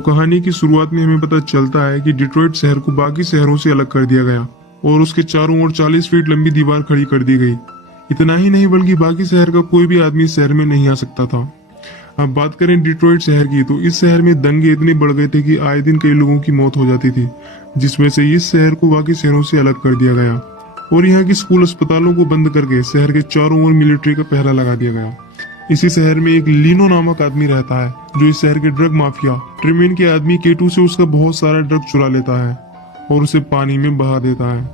कहानी की शुरुआत में हमें पता चलता है कि डिट्रॉइट शहर को बाकी शहरों से अलग कर दिया गया और उसके चारों ओर 40 फीट लंबी दीवार खड़ी कर दी गई। इतना ही नहीं बल्कि बाकी शहर का कोई भी आदमी इस शहर में नहीं आ सकता था। अब बात करें डिट्रॉइट शहर की, तो इस शहर में दंगे इतने बढ़ गए थे कि आए दिन कई लोगों की मौत हो जाती थी, जिसमें से इस शहर को बाकी शहरों से अलग कर दिया गया और यहाँ की स्कूल अस्पतालों को बंद करके शहर के चारों ओर मिलिट्री का पहरा लगा दिया गया। इसी शहर में एक लीनो नामक आदमी रहता है जो इस शहर के ड्रग माफिया ट्रिमेन के आदमी केटू से उसका बहुत सारा ड्रग चुरा लेता है और उसे पानी में बहा देता है।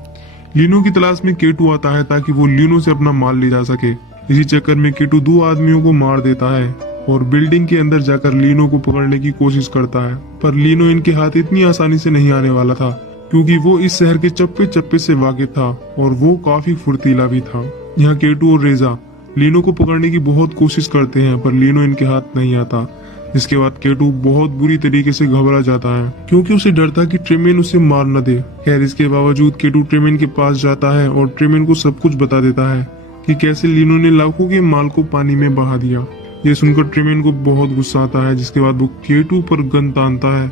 लीनो की तलाश में केटू आता है ताकि वो लीनो से अपना माल ले जा सके। इसी चक्कर में केटू 2 आदमियों को मार देता है और बिल्डिंग के अंदर जाकर लीनो को पकड़ने की कोशिश करता है, पर लीनो इनके हाथ इतनी आसानी से नहीं आने वाला था क्योंकि वो इस शहर के चप्पे चप्पे से वाकिफ था और वो काफी फुर्तीला भी था। यहाँ केटू और रेजा लीनो को पकड़ने की बहुत कोशिश करते हैं, पर लीनो इनके हाथ नहीं आता। इसके बाद केटू बहुत बुरी तरीके से घबरा जाता है क्योंकि उसे डर था कि ट्रिमेन उसे मार न दे। खैर इसके बावजूद केटू ट्रिमेन के पास जाता है और ट्रिमेन को सब कुछ बता देता है कि कैसे लीनो ने लाखों के माल को पानी में बहा दिया। ये सुनकर ट्रिमेन को बहुत गुस्सा आता है, जिसके बाद वो केटू पर गन तानता है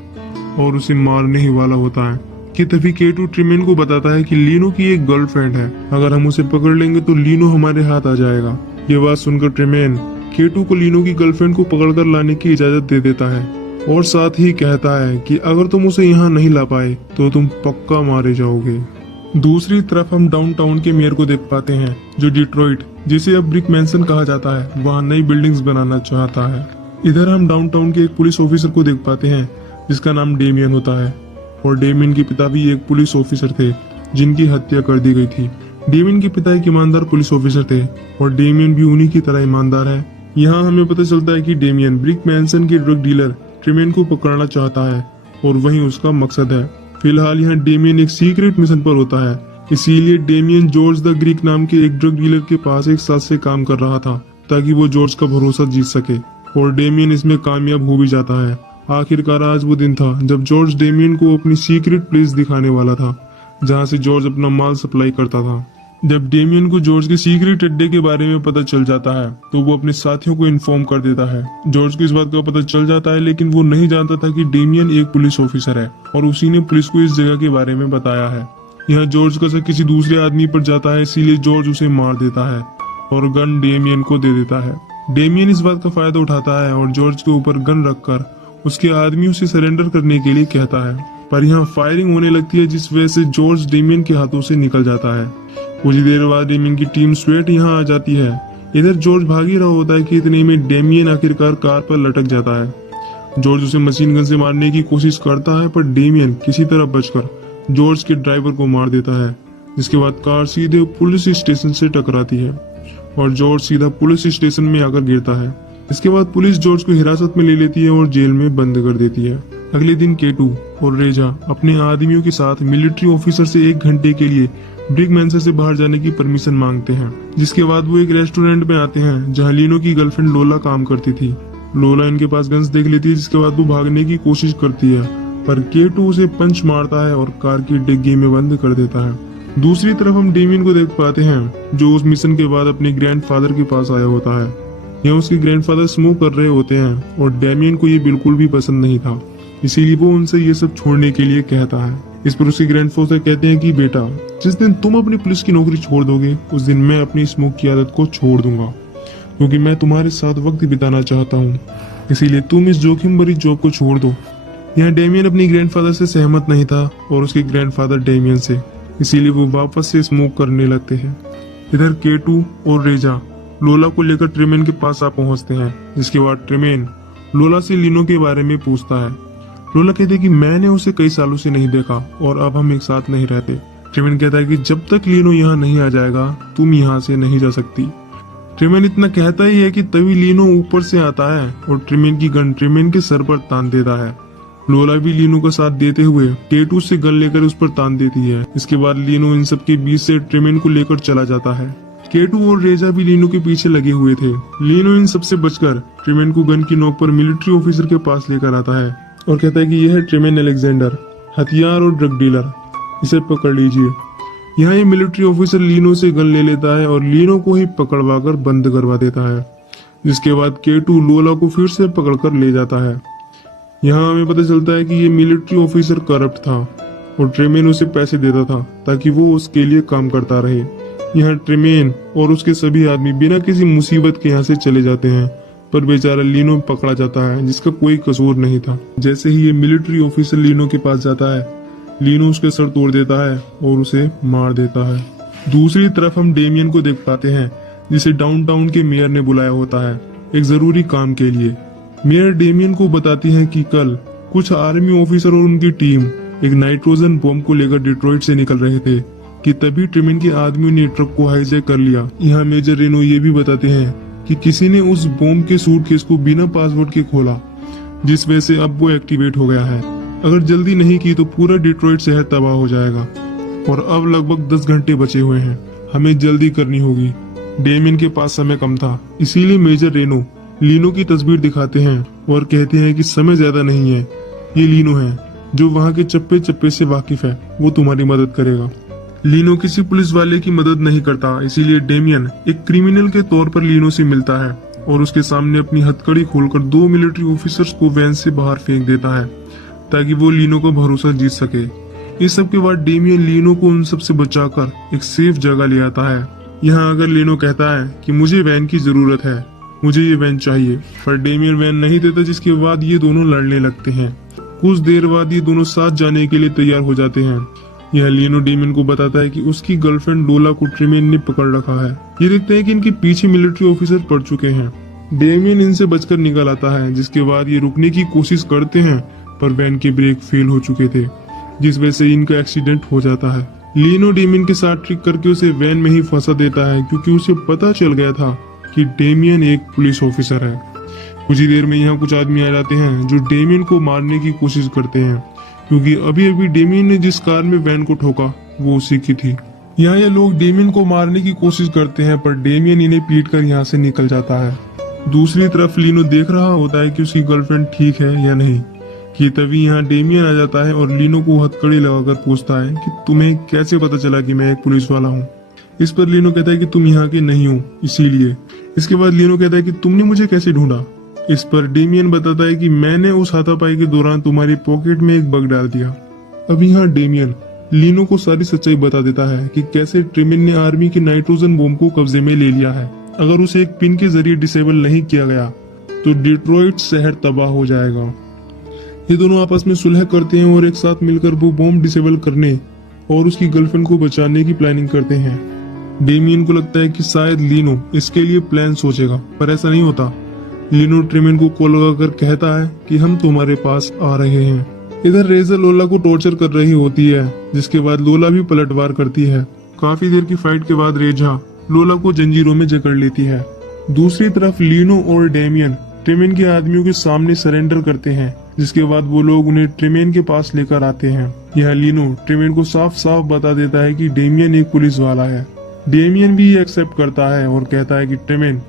और उसे मारने ही वाला होता है कि तभी केटू ट्रिमेन को बताता है कि लीनो की एक गर्लफ्रेंड है, अगर हम उसे पकड़ लेंगे तो लीनो हमारे हाथ आ जाएगा। ये बात सुनकर ट्रिमेन केटू को लीनो की गर्लफ्रेंड को पकड़कर लाने की इजाजत दे देता है और साथ ही कहता है कि अगर तुम उसे यहाँ नहीं ला पाए तो तुम पक्का मारे जाओगे। दूसरी तरफ हम डाउनटाउन के मेयर को देख पाते हैं जो डिट्रॉइट, जिसे अब ब्रिक मैंसन कहा जाता है, वहाँ नई बिल्डिंग्स बनाना चाहता है। इधर हम डाउनटाउन के एक पुलिस ऑफिसर को देख पाते हैं जिसका नाम डेमियन होता है और डेमियन के पिता भी एक पुलिस ऑफिसर थे जिनकी हत्या कर दी गई थी। डेमियन के पिता एक ईमानदार पुलिस ऑफिसर थे और डेमियन भी उन्हीं की तरह ईमानदार है। यहाँ हमें पता चलता है कि डेमियन ब्रिक मैंसन के ड्रग डीलर ट्रिमेन को पकड़ना चाहता है और वही उसका मकसद है। फिलहाल यहाँ डेमियन एक सीक्रेट मिशन पर होता है, इसीलिए डेमियन जॉर्ज द ग्रीक नाम के एक ड्रग डीलर के पास एक साथ से काम कर रहा था ताकि वो जॉर्ज का भरोसा जीत सके और डेमियन इसमें कामयाब हो भी जाता है। आखिरकार आज वो दिन था जब जॉर्ज डेमियन को अपनी सीक्रेट प्लेस दिखाने वाला था जहाँ से जॉर्ज अपना माल सप्लाई करता था। जब डेमियन को जॉर्ज के सीक्रेट अड्डे के बारे में पता चल जाता है तो वो अपने साथियों को इन्फॉर्म कर देता है। जॉर्ज को इस बात का पता चल जाता है, लेकिन वो नहीं जानता था कि डेमियन एक पुलिस ऑफिसर है और उसी ने पुलिस को इस जगह के बारे में बताया है। यहाँ जॉर्ज का शक किसी दूसरे आदमी पर जाता है, इसीलिए जॉर्ज उसे मार देता है और गन डेमियन को दे देता है। डेमियन इस बात का फायदा उठाता है और जॉर्ज के ऊपर गन रखकर उसके आदमियों से सरेंडर करने के लिए कहता है, पर यहाँ फायरिंग होने लगती है जिस वजह से जॉर्ज डेमियन के हाथों से निकल जाता है। कुछ देर बाद डेमियन की टीम स्वेट यहाँ आ जाती है। इधर जॉर्ज भाग ही रहा होता है कि इतने में डेमियन आखिरकार कार पर लटक जाता है। जॉर्ज उसे मशीन गन से मारने की कोशिश करता है, पर डेमियन किसी तरह बचकर जॉर्ज के ड्राइवर को मार देता है, जिसके बाद कार सीधे पुलिस स्टेशन से टकराती है और जॉर्ज सीधा पुलिस स्टेशन में आकर गिरता है। इसके बाद पुलिस जॉर्ज को हिरासत में ले लेती है और जेल में बंद कर देती है। अगले दिन केटू और रेजा अपने आदमियों के साथ मिलिट्री ऑफिसर से 1 घंटे के लिए ब्रिक मैंसन से बाहर जाने की परमिशन मांगते हैं, जिसके बाद वो एक रेस्टोरेंट में आते हैं जहां लीनो की गर्लफ्रेंड लोला काम करती थी। लोला इनके पास गन्स देख लेती है, जिसके बाद वो भागने की कोशिश करती है, पर केटू उसे पंच मारता है और कार की डिग्गी में बंद कर देता है। दूसरी तरफ हम डेमियन को देख पाते हैं जो उस मिशन के बाद अपने ग्रैंडफादर के पास आया होता है। यहाँ उसके ग्रैंडफादर स्मोक कर रहे होते हैं और डेमियन को ये बिल्कुल भी पसंद नहीं था, इसीलिए वो उनसे ये सब छोड़ने के लिए कहता है। इस पर उसके ग्रैंडफादर कहते हैं कि बेटा, जिस दिन तुम अपनी पुलिस की नौकरी छोड़ दोगे उस दिन मैं अपनी स्मोक की आदत को छोड़ दूंगा, क्योंकि मैं तुम्हारे साथ वक्त बिताना चाहता हूँ, इसीलिए तुम इस जोखिम भरी जॉब को छोड़ दो। यहाँ डेमियन अपनी ग्रैंडफादर से सहमत नहीं था और उसके ग्रैंडफादर डेमियन से, इसीलिए वो वापस से स्मोक करने लगते हैं। इधर केटू और रेजा लोला को लेकर ट्रिमेन के पास आ पहुंचते हैं, जिसके बाद ट्रिमेन लोला से लीनो के बारे में पूछता है। लोला कहते कि मैंने उसे कई सालों से नहीं देखा और अब हम एक साथ नहीं रहते। ट्रिमेन कहता है कि जब तक लीनो यहाँ नहीं आ जाएगा तुम यहाँ से नहीं जा सकती। ट्रिमेन इतना कहता ही है कि तभी लीनो ऊपर से आता है और ट्रिमेन की गन ट्रिमेन के सर पर तान देता है। लोला भी लीनो का साथ देते हुए केटू से गन लेकर उस पर तान देती है। इसके बाद लीनो इन सब के बीच से ट्रिमेन को लेकर चला जाता है। केटू और रेजा भी लीनो के पीछे लगे हुए थे। लीनो इन सबसे बचकर ट्रिमेन को गन की नोक पर मिलिट्री ऑफिसर के पास लेकर आता है और कहता है कि यह है ट्रिमेन अलेक्जेंडर, हथियार और ड्रग डीलर, इसे पकड़ लीजिए। यहाँ ये मिलिट्री ऑफिसर लीनो से गन ले लेता है और लीनो को ही पकड़वा कर बंद करवा देता है, जिसके बाद केटू लोला को फिर से पकड़कर ले जाता है। यहाँ हमें पता चलता है कि ये मिलिट्री ऑफिसर करप्ट था और ट्रेमेन उसे पैसे देता था ताकि वो उसके लिए काम करता रहे। यहाँ ट्रेमेन और उसके सभी आदमी बिना किसी मुसीबत के यहाँ से चले जाते हैं, पर बेचारा लीनो पकड़ा जाता है जिसका कोई कसूर नहीं था। जैसे ही ये मिलिट्री ऑफिसर लीनो के पास जाता है, लीनो उसके सर तोड़ देता है और उसे मार देता है। दूसरी तरफ हम डेमियन को देख पाते हैं जिसे डाउनटाउन के मेयर ने बुलाया होता है एक जरूरी काम के लिए। मेयर डेमियन को बताती है कि कल कुछ आर्मी ऑफिसर और उनकी टीम एक नाइट्रोजन बम को लेकर डिट्रॉइट से निकल रहे थे कि तभी ट्रेमेन के आदमियों ने ट्रक को हाईजैक कर लिया। यहाँ मेजर रेनो ये भी बताते हैं कि किसी ने उस बम के सूटकेस को बिना पासवर्ड के खोला, जिस वजह से अब वो एक्टिवेट हो गया है। अगर जल्दी नहीं की तो पूरा डिट्रॉइट शहर तबाह हो जाएगा और अब लगभग 10 घंटे बचे हुए हैं। हमें जल्दी करनी होगी। डेमियन के पास समय कम था, इसीलिए मेजर रेनो लीनो की तस्वीर दिखाते हैं और कहते हैं कि समय ज्यादा नहीं है। ये लीनो है जो वहाँ के चप्पे चप्पे से वाकिफ है, वो तुम्हारी मदद करेगा। लीनो किसी पुलिस वाले की मदद नहीं करता, इसीलिए डेमियन एक क्रिमिनल के तौर पर लीनो से मिलता है और उसके सामने अपनी हथकड़ी खोलकर 2 मिलिट्री ऑफिसर्स को वैन से बाहर फेंक देता है ताकि वो लीनो का भरोसा जीत सके। इस सब के बाद डेमियन लीनो को उन सब से बचाकर एक सेफ जगह ले आता है। यहाँ अगर लीनो कहता है कि मुझे वैन की जरूरत है, मुझे ये वैन चाहिए, पर डेमियन वैन नहीं देता, जिसके बाद ये दोनों लड़ने लगते हैं। कुछ देर बाद ये दोनों साथ जाने के लिए तैयार हो जाते हैं। यह लीनो डेमियन को बताता है कि उसकी गर्लफ्रेंड लोला को ट्रेमेन ने पकड़ रखा है। ये देखते हैं कि इनके पीछे मिलिट्री ऑफिसर पड़ चुके हैं। डेमियन इनसे बचकर निकल आता है, जिसके बाद ये रुकने की कोशिश करते हैं पर वैन के ब्रेक फेल हो चुके थे, जिस वजह से इनका एक्सीडेंट हो जाता है। लीनो डेमियन के साथ ट्रिक करके उसे वैन में ही फंसा देता है क्योंकि उसे पता चल गया था कि डेमियन एक पुलिस ऑफिसर है। कुछ ही देर में यहाँ कुछ आदमी आ जाते हैं जो डेमियन को मारने की कोशिश करते हैं क्योंकि अभी अभी डेमियन ने जिस कार में वैन को ठोका वो उसी की थी। यहाँ ये लोग डेमियन को मारने की कोशिश करते हैं पर डेमियन इन्हें पीट कर यहाँ से निकल जाता है। दूसरी तरफ लीनो देख रहा होता है कि उसकी गर्लफ्रेंड ठीक है या नहीं कि तभी यहाँ डेमियन आ जाता है और लीनो को हथकड़ी लगाकर पूछता है कि तुम्हें कैसे पता चला कि मैं एक पुलिस वाला हूँ। इस पर लीनो कहता है कि तुम यहाँ के नहीं हो इसीलिए। इसके बाद लीनो कहता है कि तुमने मुझे कैसे ढूंढा। इस पर डेमियन बताता है कि मैंने उस हाथापाई के दौरान तुम्हारी पॉकेट में एक बग डाल दिया। अब यहाँ डेमियन लीनो को सारी सच्चाई बता देता है कि कैसे ट्रेमेन ने आर्मी के नाइट्रोजन बम को कब्जे में ले लिया है। अगर उसे एक पिन के जरिए डिसेबल नहीं किया गया तो डिट्रॉइट शहर तबाह हो जाएगा। ये दोनों आपस में सुलह करते हैं और एक साथ मिलकर वो बम डिसेबल करने और उसकी गर्लफ्रेंड को बचाने की प्लानिंग करते हैं। डेमियन को लगता है कि शायद लीनो इसके लिए प्लान सोचेगा, पर ऐसा नहीं होता। लीनो ट्रेमेन को कॉल लगाकर कहता है कि हम तुम्हारे पास आ रहे हैं। इधर रेजर लोला को टॉर्चर कर रही होती है, जिसके बाद लोला भी पलटवार करती है। काफी देर की फाइट के बाद रेजा लोला को जंजीरों में जकड़ लेती है। दूसरी तरफ लीनो और डेमियन ट्रेमेन के आदमियों के सामने सरेंडर करते हैं, जिसके बाद वो लोग उन्हें ट्रेमेन के पास लेकर आते हैं। यह लीनो ट्रेमेन को साफ साफ बता देता है कि डेमियन एक पुलिस वाला है। डेमियन भी एक्सेप्ट करता है और कहता है कि ट्रेमेन,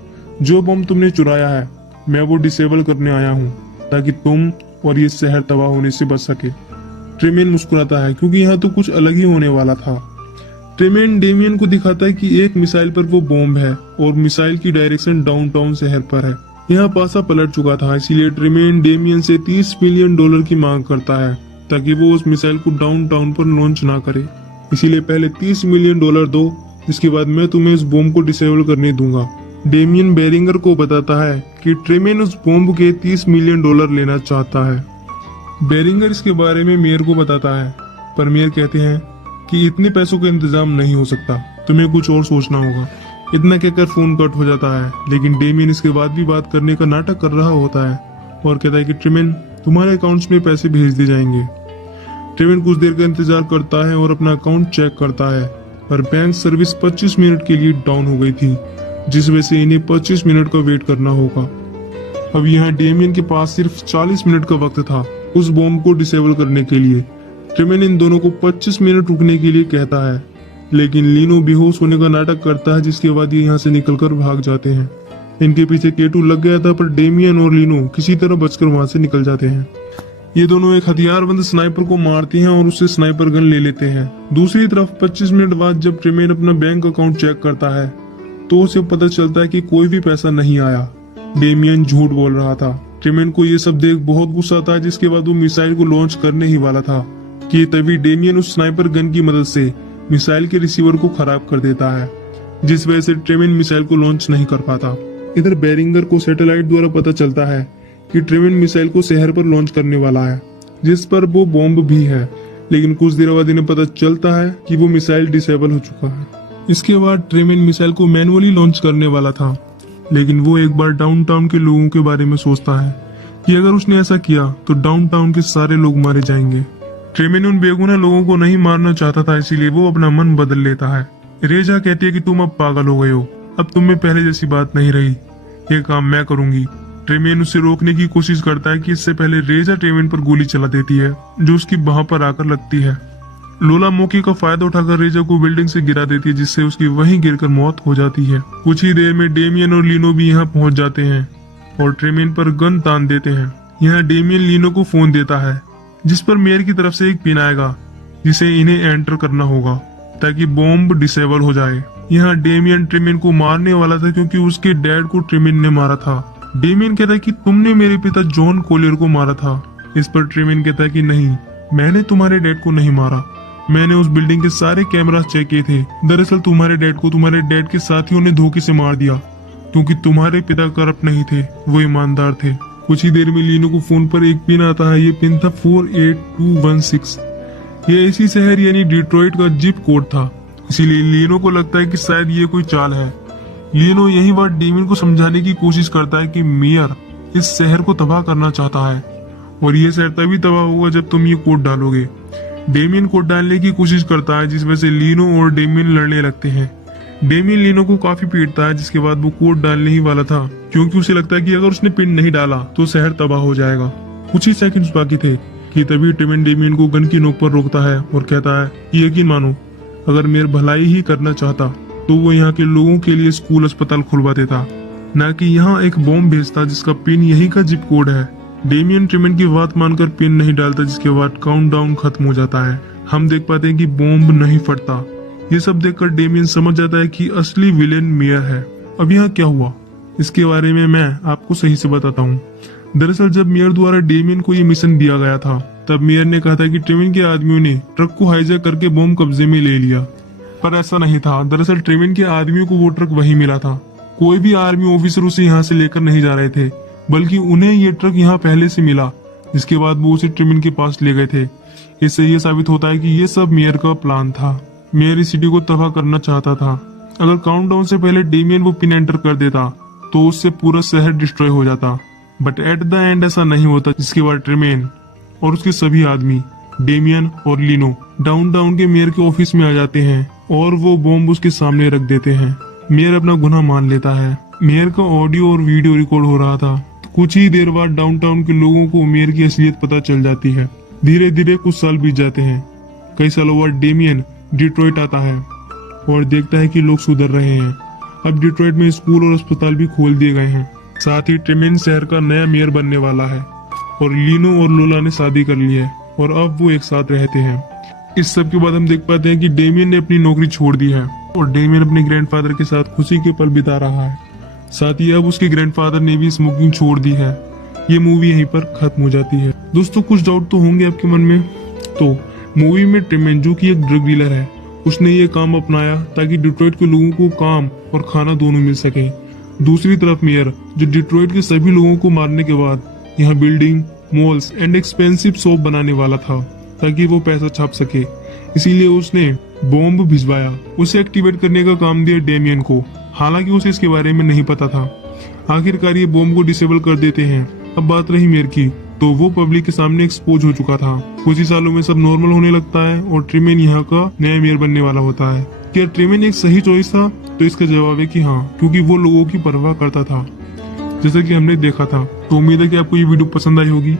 जो बम तुमने चुराया है मैं वो डिसेबल करने आया हूँ ताकि तुम और ये शहर तबाह होने से बच सके। ट्रेमेन मुस्कुराता है क्योंकि यहाँ तो कुछ अलग ही होने वाला था। ट्रेमेन डेमियन को दिखाता है कि एक मिसाइल पर वो बॉम्ब है और मिसाइल की डायरेक्शन डाउनटाउन शहर पर है। यहाँ पासा पलट चुका था, इसीलिए ट्रेमेन डेमियन से $30 मिलियन की मांग करता है ताकि वो उस मिसाइल को डाउनटाउन पर लॉन्च ना करे। इसीलिए पहले $30 मिलियन दो, जिसके बाद मैं तुम्हें इस बॉम्ब को डिसेबल करने दूंगा। डेमियन बेरिंगर को बताता है कि ट्रेमेन उस बॉम्ब के $30 मिलियन लेना चाहता है। बेरिंगर इसके बारे में मेयर को बताता है, पर मेयर कहते हैं कि इतने पैसों का इंतजाम नहीं हो सकता, तुम्हें कुछ और सोचना होगा। इतना कहकर फोन कट हो जाता है, लेकिन डेमियन इसके बाद भी बात करने का नाटक कर रहा होता है और कहता है कि ट्रेमेन, तुम्हारे अकाउंट्स में पैसे भेज दिए जाएंगे। ट्रेमेन कुछ देर का इंतजार करता है और अपना अकाउंट चेक करता है, पर बैंक सर्विस 25 मिनट के लिए डाउन हो गई थी, जिस वजह से इन्हें 25 मिनट का वेट करना होगा। अब यहाँ डेमियन के पास सिर्फ 40 मिनट का वक्त था उस बॉम्ब को डिसेबल करने के लिए। ट्रेमेन इन दोनों को 25 मिनट रुकने के लिए कहता है, लेकिन लीनो बेहोश होने का नाटक करता है, जिसके बाद ये यहाँ से निकलकर भाग जाते हैं। इनके पीछे K2 लग गया था, पर डेमियन और लीनो किसी तरह बचकर वहां से निकल जाते हैं। ये दोनों एक हथियारबंद स्नाइपर को मारते हैं और उससे स्नाइपर गन ले लेते हैं। दूसरी तरफ 25 मिनट बाद जब ट्रेमेन अपना बैंक अकाउंट चेक करता है तो उसे पता चलता है कि कोई भी पैसा नहीं आया। डेमियन झूठ बोल रहा था। ट्रेमेन को ये सब देख बहुत गुस्सा आता है, जिसके बाद वो मिसाइल को लॉन्च करने ही वाला था कि तभी डेमियन उस स्नाइपर गन की मदद से मिसाइल के रिसीवर को खराब कर देता है, जिस वजह से ट्रेमेन मिसाइल को लॉन्च नहीं कर पाता। इधर बेरिंगर को सैटेलाइट द्वारा पता चलता है कि ट्रेमेन मिसाइल को शहर पर लॉन्च करने वाला है, जिस पर वो बॉम्ब भी है, लेकिन कुछ देर बाद इन्हें पता चलता है कि वो मिसाइल डिसेबल हो चुका है। इसके बाद ट्रेमेन मिसाइल को मैनुअली लॉन्च करने वाला था, लेकिन वो एक बार डाउनटाउन के लोगों के बारे में सोचता है कि अगर उसने ऐसा किया तो डाउनटाउन के सारे लोग मारे जाएंगे। ट्रेमेन उन बेगुनाह लोगों को नहीं मारना चाहता था, इसीलिए वो अपना मन बदल लेता है। रेजा कहती है कि तुम अब पागल हो गए हो, अब तुम में पहले जैसी बात नहीं रही, ये काम मैं करूंगी। ट्रेमेन उसे रोकने की कोशिश करता है कि इससे पहले रेजा ट्रेमेन पर गोली चला देती है, जो उसकी बाह पर आकर लगती है। लोला मौके का फायदा उठाकर रेजा को बिल्डिंग से गिरा देती है, जिससे उसकी वहीं गिरकर मौत हो जाती है। कुछ ही देर में डेमियन और लीनो भी यहाँ पहुंच जाते हैं और ट्रेमेन पर गन तान देते हैं। यहाँ डेमियन लीनो को फोन देता है, जिस पर मेयर की तरफ से एक पिन आएगा, जिसे इन्हें एंटर करना होगा ताकि बॉम्ब डिसेबल हो जाए। यहाँ डेमियन ट्रेमेन को मारने वाला था, क्योंकि उसके डैड को ट्रेमेन ने मारा था। डेमियन कहता है कि तुमने मेरे पिता जॉन कोलियर को मारा था। इस पर ट्रेमेन कहता है कि नहीं, मैंने तुम्हारे डैड को नहीं मारा, मैंने उस बिल्डिंग के सारे कैमरा चेक किए थे। दरअसल तुम्हारे डैड को तुम्हारे डैड के साथियों ने धोखे से मार दिया, क्योंकि तुम्हारे पिता करप्ट नहीं थे, वो ईमानदार थे। कुछ ही देर में लीनो को फोन पर एक पिन आता है, ये पिन था 48216। ये इसी शहर यानी डिट्रॉइट का जिप कोड था, इसीलिए लीनो को लगता है कि शायद ये कोई चाल है। लीनो यही बात डेमियन को समझाने की कोशिश करता है कि मेयर इस शहर को तबाह करना चाहता है, और ये शहर तभी तबाह होगा जब तुम ये कोड डालोगे। डेमियन कोड डालने की कोशिश करता है, जिस वजह से लीनो और डेमियन लड़ने लगते हैं। डेमियन लीनो को काफी पीटता है, जिसके बाद वो कोड डालने ही वाला था, क्योंकि उसे लगता है कि अगर उसने पिन नहीं डाला तो शहर तबाह हो जाएगा। कुछ ही सेकंड्स बाकी थे कि तभी ट्रेमेन डेमियन को गन की नोक पर रोकता है और कहता है कि यकीन मानो, अगर मेयर भलाई ही करना चाहता तो वो यहाँ के लोगों के लिए स्कूल अस्पताल खुलवा देता, न कि यहाँ एक बॉम्ब भेजता जिसका पिन यही का जिप कोड है। डेमियन ट्रेमेन की बात मानकर पिन नहीं डालता, जिसके बाद काउंटडाउन खत्म हो जाता है। हम देख पाते हैं कि बॉम्ब नहीं फटता। ये सब देखकर डेमियन समझ जाता है कि असली विलेन मेयर है। अब यहाँ क्या हुआ, इसके बारे में मैं आपको सही से बताता हूँ। दरअसल जब मेयर द्वारा डेमियन को ये मिशन दिया गया था, तब मेयर ने कहा था कि ट्रेमेन के आदमियों ने ट्रक को हाईजैक करके बॉम्ब कब्जे में ले लिया, पर ऐसा नहीं था। दरअसल ट्रेमेन के आदमियों को वो ट्रक वही मिला था। कोई भी आर्मी ऑफिसर उसे यहाँ से लेकर नहीं जा रहे थे, बल्कि उन्हें ये ट्रक यहाँ पहले से मिला, जिसके बाद वो उसे ट्रेमेन के पास ले गए थे। इससे ये साबित होता है कि ये सब मेयर का प्लान था। मेयर इस सिटी को तबाह करना चाहता था। अगर काउंटडाउन से पहले डेमियन वो पिन एंटर कर देता तो उससे पूरा शहर डिस्ट्रॉय हो जाता, बट एट द एंड ऐसा नहीं होता, जिसके बाद ट्रेमेन और उसके सभी आदमी डेमियन और लीनो डाउनटाउन के मेयर के ऑफिस में आ जाते हैं और वो बॉम्ब उसके सामने रख देते हैं। मेयर अपना गुनाह मान लेता है। मेयर का ऑडियो और वीडियो रिकॉर्ड हो रहा था। कुछ ही देर बाद डाउनटाउन के लोगों को मेयर की असलियत पता चल जाती है। धीरे धीरे कुछ साल बीत जाते हैं। कई सालों बाद डेमियन डिट्रॉइट आता है और देखता है कि लोग सुधर रहे हैं। अब डिट्रॉइट में स्कूल और अस्पताल भी खोल दिए गए हैं। साथ ही ट्रेमेन शहर का नया मेयर बनने वाला है और लीनो और लोला ने शादी कर ली है और अब वो एक साथ रहते हैं। इस सब के बाद हम देख पाते हैं कि डेमियन ने अपनी नौकरी छोड़ दी है और डेमियन अपने ग्रैंडफादर के साथ खुशी के पल बिता रहा है। साथ ही अब उसके ग्रैंडफादर ने भी स्मोकिंग छोड़ दी है। ये मूवी यहीं पर खत्म हो जाती है। दोस्तों कुछ डाउट तो होंगे आपके मन में। तो मूवी में ट्रेमेन जो कि एक ड्रग डीलर है, उसने ये काम अपनाया ताकि डिट्रॉइट के लोगों को काम और खाना दोनों मिल सके। दूसरी तरफ मेयर जो डिट्रॉइट के सभी लोगों को मारने के बाद यहाँ building, malls and expensive shop बनाने वाला था ताकि वो पैसा छाप सके, इसीलिए उसने बॉम्ब भिजवाया। उसे एक्टिवेट करने का काम दिया डेमियन को, हालांकि उसे इसके बारे में नहीं पता था। आखिरकार ये बॉम्ब को डिसेबल कर देते हैं। अब बात रही मेयर की, तो वो पब्लिक के सामने एक्सपोज हो चुका था। कुछ ही सालों में सब नॉर्मल होने लगता है और ट्रेमेन यहाँ का नया मेयर बनने वाला होता है। क्या ट्रेमेन एक सही चॉइस था? तो इसका जवाब है कि हाँ, क्योंकि वो लोगों की परवाह करता था, जैसा कि हमने देखा था। तो उम्मीद है कि आपको ये वीडियो पसंद आई होगी।